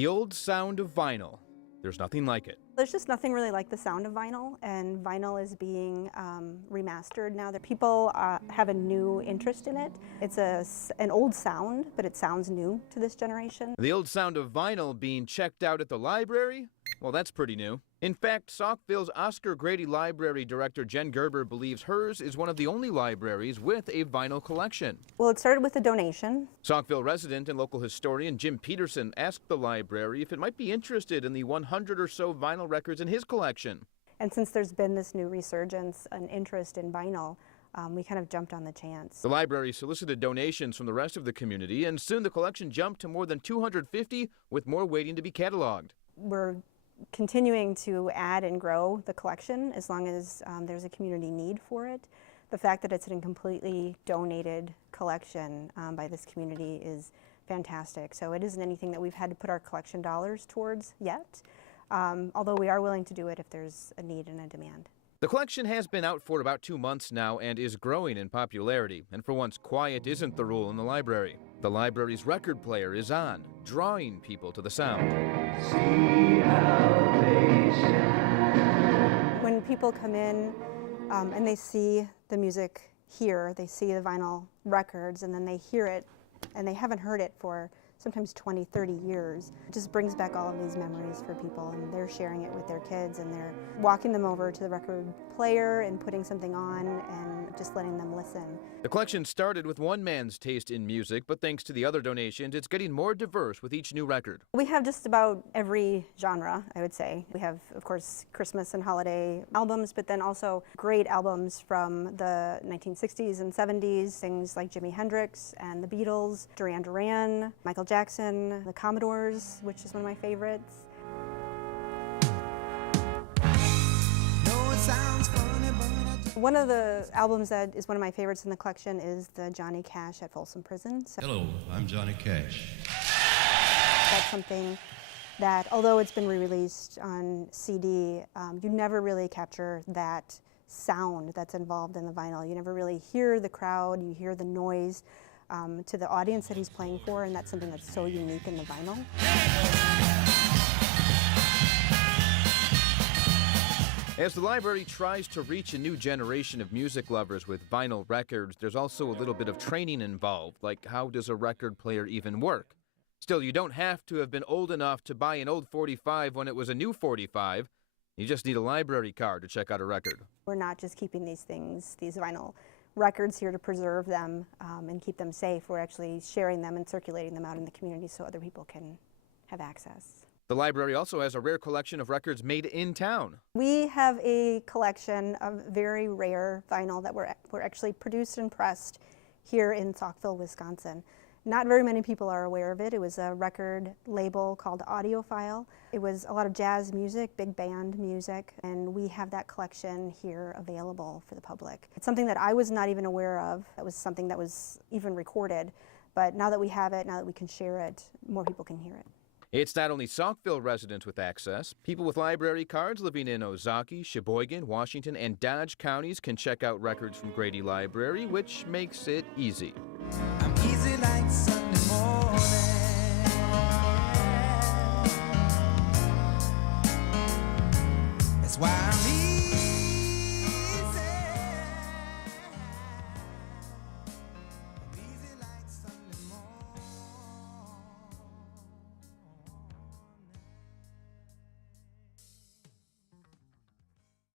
The old sound of vinyl. There's nothing like it. There's just nothing really like the sound of vinyl, and vinyl is being remastered now. That people have a new interest in it. It's an old sound, but it sounds new to this generation. The old sound of vinyl being checked out at the library? Well, that's pretty new. In fact, Saukville's Oscar Grady Library director Jen Gerber believes hers is one of the only libraries with a vinyl collection. Well, it started with a donation. Saukville resident and local historian Jim Peterson asked the library if it might be interested in the 100 or so vinyl records in his collection. And since there's been this new resurgence and interest in vinyl, we kind of jumped on the chance. The library solicited donations from the rest of the community, and soon the collection jumped to more than 250, with more waiting to be cataloged. We're continuing to add and grow the collection as long as there's a community need for it. The fact that it's a completely donated collection by this community is fantastic. So it isn't anything that we've had to put our collection dollars towards yet, although we are willing to do it if there's a need and a demand. The collection has been out for about 2 months now and is growing in popularity, and for once quiet isn't the rule in the library. The library's record player is on, drawing people to the sound. When people come in and they see the music here, they see the vinyl records, and then they hear it, and they haven't heard it for sometimes 20, 30 years. It just brings back all of these memories for people, and they're sharing it with their kids, and they're walking them over to the record player and putting something on and just letting them listen. The collection started with one man's taste in music, but thanks to the other donations, it's getting more diverse with each new record. We have just about every genre, I would say. We have, of course, Christmas and holiday albums, but then also great albums from the 1960s and 70s, things like Jimi Hendrix and the Beatles, Duran Duran, Michael Jackson, the Commodores, which is one of my favorites. One of the albums that is one of my favorites in the collection is the Johnny Cash at Folsom Prison. So hello, I'm Johnny Cash. that's something that, although it's been re-released on CD, you never really capture that sound that's involved in the vinyl. You never really hear the crowd, you hear the noise to the audience that he's playing for, and that's something that's so unique in the vinyl. As the library tries to reach a new generation of music lovers with vinyl records, there's also a little bit of training involved, like how does a record player even work? Still, you don't have to have been old enough to buy an old 45 when it was a new 45. You just need a library card to check out a record. We're not just keeping these things, these vinyl records here to preserve them and keep them safe. We're actually sharing them and circulating them out in the community so other people can have access. The library also has a rare collection of records made in town. We have a collection of very rare vinyl that were actually produced and pressed here in Saukville, Wisconsin. Not very many people are aware of it. It was a record label called Audiophile. It was a lot of jazz music, big band music, and we have that collection here available for the public. It's something that I was not even aware of. It was something that was even recorded, but now that we have it, now that we can share it, more people can hear it. It's not only Saukville residents with access. People with library cards living in Ozaukee, Sheboygan, Washington, and Dodge counties can check out records from Grady Library, which makes it easy. I'm easy like Sunday morning. That's why I'm